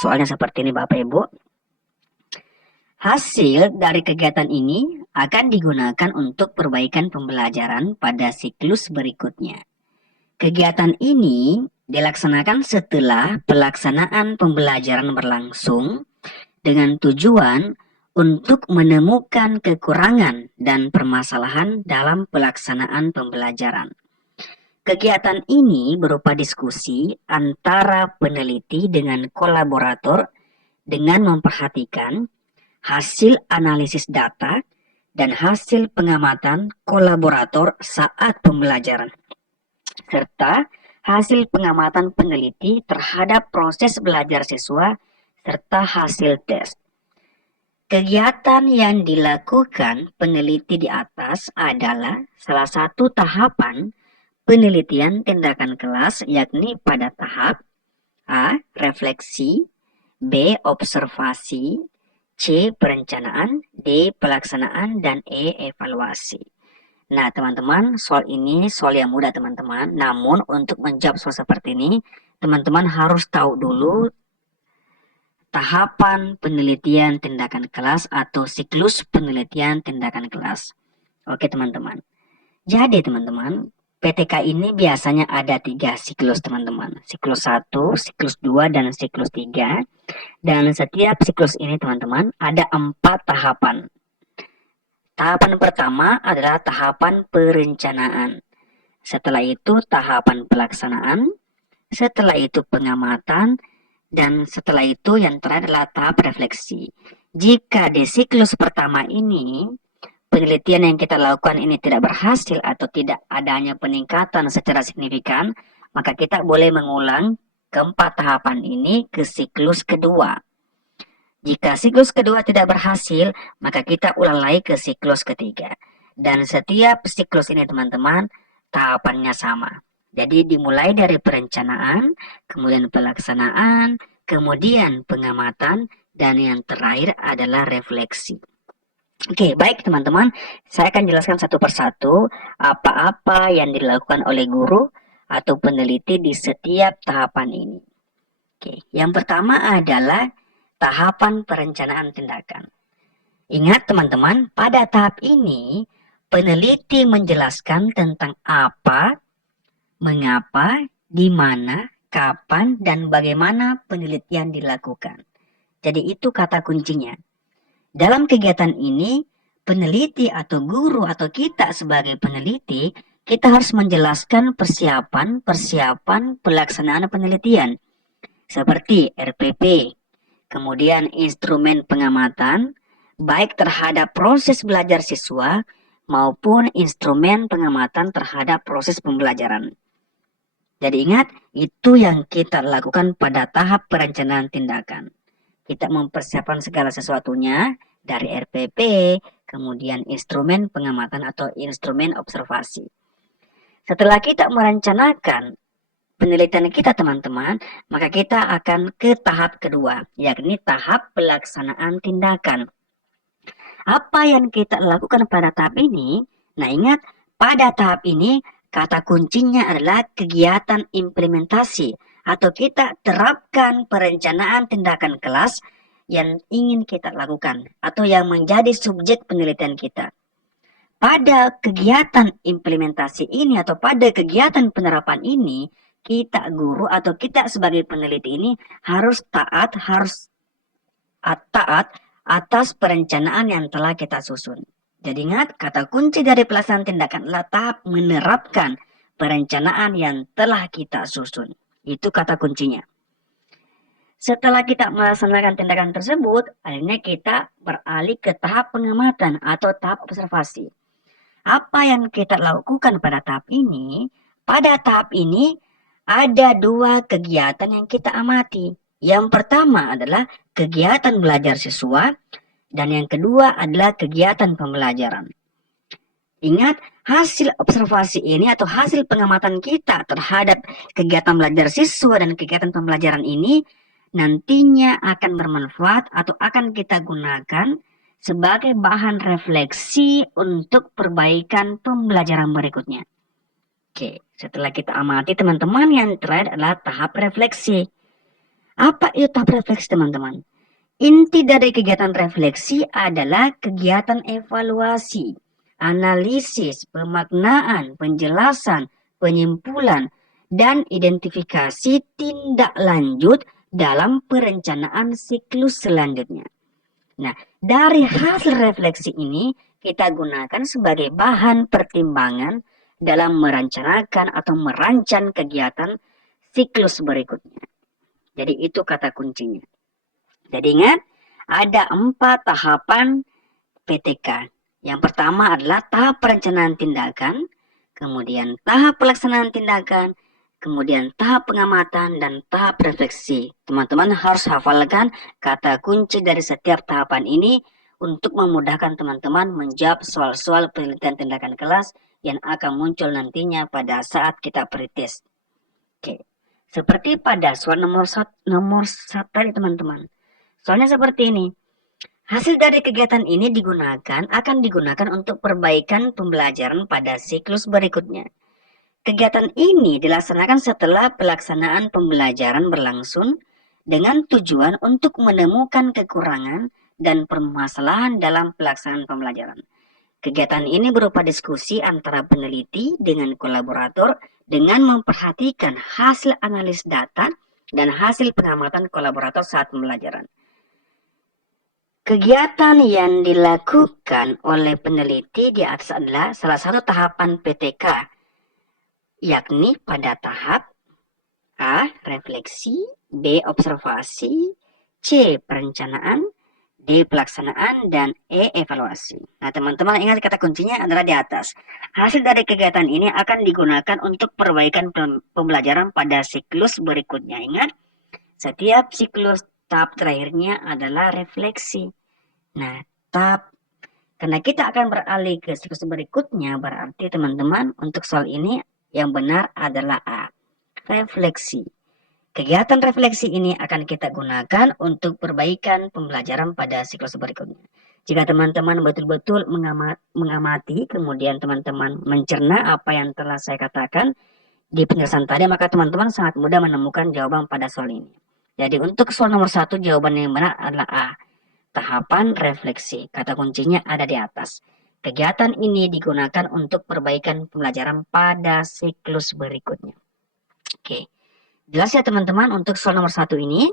Soalnya seperti ini Bapak Ibu. Hasil dari kegiatan ini akan digunakan untuk perbaikan pembelajaran pada siklus berikutnya. Kegiatan ini dilaksanakan setelah pelaksanaan pembelajaran berlangsung dengan tujuan untuk menemukan kekurangan dan permasalahan dalam pelaksanaan pembelajaran. Kegiatan ini berupa diskusi antara peneliti dengan kolaborator dengan memperhatikan hasil analisis data dan hasil pengamatan kolaborator saat pembelajaran, serta hasil pengamatan peneliti terhadap proses belajar siswa serta hasil tes. Kegiatan yang dilakukan peneliti di atas adalah salah satu tahapan penelitian tindakan kelas, yakni pada tahap A. Refleksi, B. Observasi, C. Perencanaan, D. Pelaksanaan, dan E. Evaluasi. Nah teman-teman, soal ini soal yang mudah teman-teman. Namun untuk menjawab soal seperti ini, teman-teman harus tahu dulu tahapan penelitian tindakan kelas atau siklus penelitian tindakan kelas. Oke teman-teman. Jadi teman-teman, PTK ini biasanya ada 3 siklus teman-teman. Siklus 1, siklus 2, dan siklus 3. Dan setiap siklus ini teman-teman ada 4 tahapan. Tahapan pertama adalah tahapan perencanaan. Setelah itu tahapan pelaksanaan. Setelah itu pengamatan. Dan setelah itu yang terakhir adalah tahap refleksi. Jika di siklus pertama ini penelitian yang kita lakukan ini tidak berhasil atau tidak adanya peningkatan secara signifikan, maka kita boleh mengulang keempat tahapan ini ke siklus kedua. Jika siklus kedua tidak berhasil, maka kita ulang lagi ke siklus ketiga. Dan setiap siklus ini teman-teman, tahapannya sama. Jadi dimulai dari perencanaan, kemudian pelaksanaan, kemudian pengamatan, dan yang terakhir adalah refleksi. Oke, baik teman-teman, saya akan jelaskan satu persatu apa-apa yang dilakukan oleh guru atau peneliti di setiap tahapan ini. Oke, yang pertama adalah tahapan perencanaan tindakan. Ingat teman-teman, pada tahap ini peneliti menjelaskan tentang apa, mengapa, di mana, kapan, dan bagaimana penelitian dilakukan. Jadi itu kata kuncinya. Dalam kegiatan ini, peneliti atau guru atau kita sebagai peneliti, kita harus menjelaskan persiapan pelaksanaan penelitian. Seperti RPP, kemudian instrumen pengamatan, baik terhadap proses belajar siswa maupun instrumen pengamatan terhadap proses pembelajaran. Jadi ingat, itu yang kita lakukan pada tahap perencanaan tindakan. Kita mempersiapkan segala sesuatunya dari RPP, kemudian instrumen pengamatan atau instrumen observasi. Setelah kita merencanakan penelitian kita teman-teman, maka kita akan ke tahap kedua, yakni tahap pelaksanaan tindakan. Apa yang kita lakukan pada tahap ini? Nah ingat, pada tahap ini kata kuncinya adalah kegiatan implementasi atau kita terapkan perencanaan tindakan kelas yang ingin kita lakukan atau yang menjadi subjek penelitian kita. Pada kegiatan implementasi ini atau pada kegiatan penerapan ini, kita guru atau kita sebagai peneliti ini harus taat atas perencanaan yang telah kita susun. Jadi ingat, kata kunci dari pelaksanaan tindakan adalah tahap menerapkan perencanaan yang telah kita susun. Itu kata kuncinya. Setelah kita melaksanakan tindakan tersebut, akhirnya kita beralih ke tahap pengamatan atau tahap observasi. Apa yang kita lakukan pada tahap ini? Pada tahap ini ada 2 kegiatan yang kita amati. Yang pertama adalah kegiatan belajar siswa dan yang kedua adalah kegiatan pembelajaran. Ingat, hasil observasi ini atau hasil pengamatan kita terhadap kegiatan belajar siswa dan kegiatan pembelajaran ini nantinya akan bermanfaat atau akan kita gunakan sebagai bahan refleksi untuk perbaikan pembelajaran berikutnya. Oke, setelah kita amati teman-teman, yang terakhir adalah tahap refleksi. Apa itu tahap refleksi teman-teman? Inti dari kegiatan refleksi adalah kegiatan evaluasi, analisis, pemaknaan, penjelasan, penyimpulan, dan identifikasi tindak lanjut dalam perencanaan siklus selanjutnya. Nah, dari hasil refleksi ini kita gunakan sebagai bahan pertimbangan dalam merencanakan atau merancang kegiatan siklus berikutnya. Jadi itu kata kuncinya. Jadi ingat, ada 4 tahapan PTK. Yang pertama adalah tahap perencanaan tindakan, kemudian tahap pelaksanaan tindakan, kemudian tahap pengamatan, dan tahap refleksi. Teman-teman harus hafalkan kata kunci dari setiap tahapan ini untuk memudahkan teman-teman menjawab soal-soal penelitian tindakan kelas yang akan muncul nantinya pada saat kita pretest. Oke. Seperti pada soal nomor 1 tadi teman-teman. Soalnya seperti ini. Hasil dari kegiatan ini akan digunakan untuk perbaikan pembelajaran pada siklus berikutnya. Kegiatan ini dilaksanakan setelah pelaksanaan pembelajaran berlangsung dengan tujuan untuk menemukan kekurangan dan permasalahan dalam pelaksanaan pembelajaran. Kegiatan ini berupa diskusi antara peneliti dengan kolaborator dengan memperhatikan hasil analis data dan hasil pengamatan kolaborator saat pembelajaran. Kegiatan yang dilakukan oleh peneliti di atas adalah salah satu tahapan PTK, yakni pada tahap A. Refleksi, B. Observasi, C. Perencanaan, D. Pelaksanaan, dan E. Evaluasi. Nah teman-teman ingat kata kuncinya adalah di atas. Hasil dari kegiatan ini akan digunakan untuk perbaikan pembelajaran pada siklus berikutnya. Ingat, setiap siklus tahap terakhirnya adalah refleksi. Nah, karena kita akan beralih ke siklus berikutnya, berarti teman-teman untuk soal ini yang benar adalah A, refleksi. Kegiatan refleksi ini akan kita gunakan untuk perbaikan pembelajaran pada siklus berikutnya. Jika teman-teman betul-betul mengamati, kemudian teman-teman mencerna apa yang telah saya katakan di penjelasan tadi, maka teman-teman sangat mudah menemukan jawaban pada soal ini. Jadi untuk soal nomor 1, jawaban yang benar adalah A. Tahapan refleksi, kata kuncinya ada di atas. Kegiatan ini digunakan untuk perbaikan pembelajaran pada siklus berikutnya. Oke, jelas ya teman-teman untuk soal nomor 1 ini.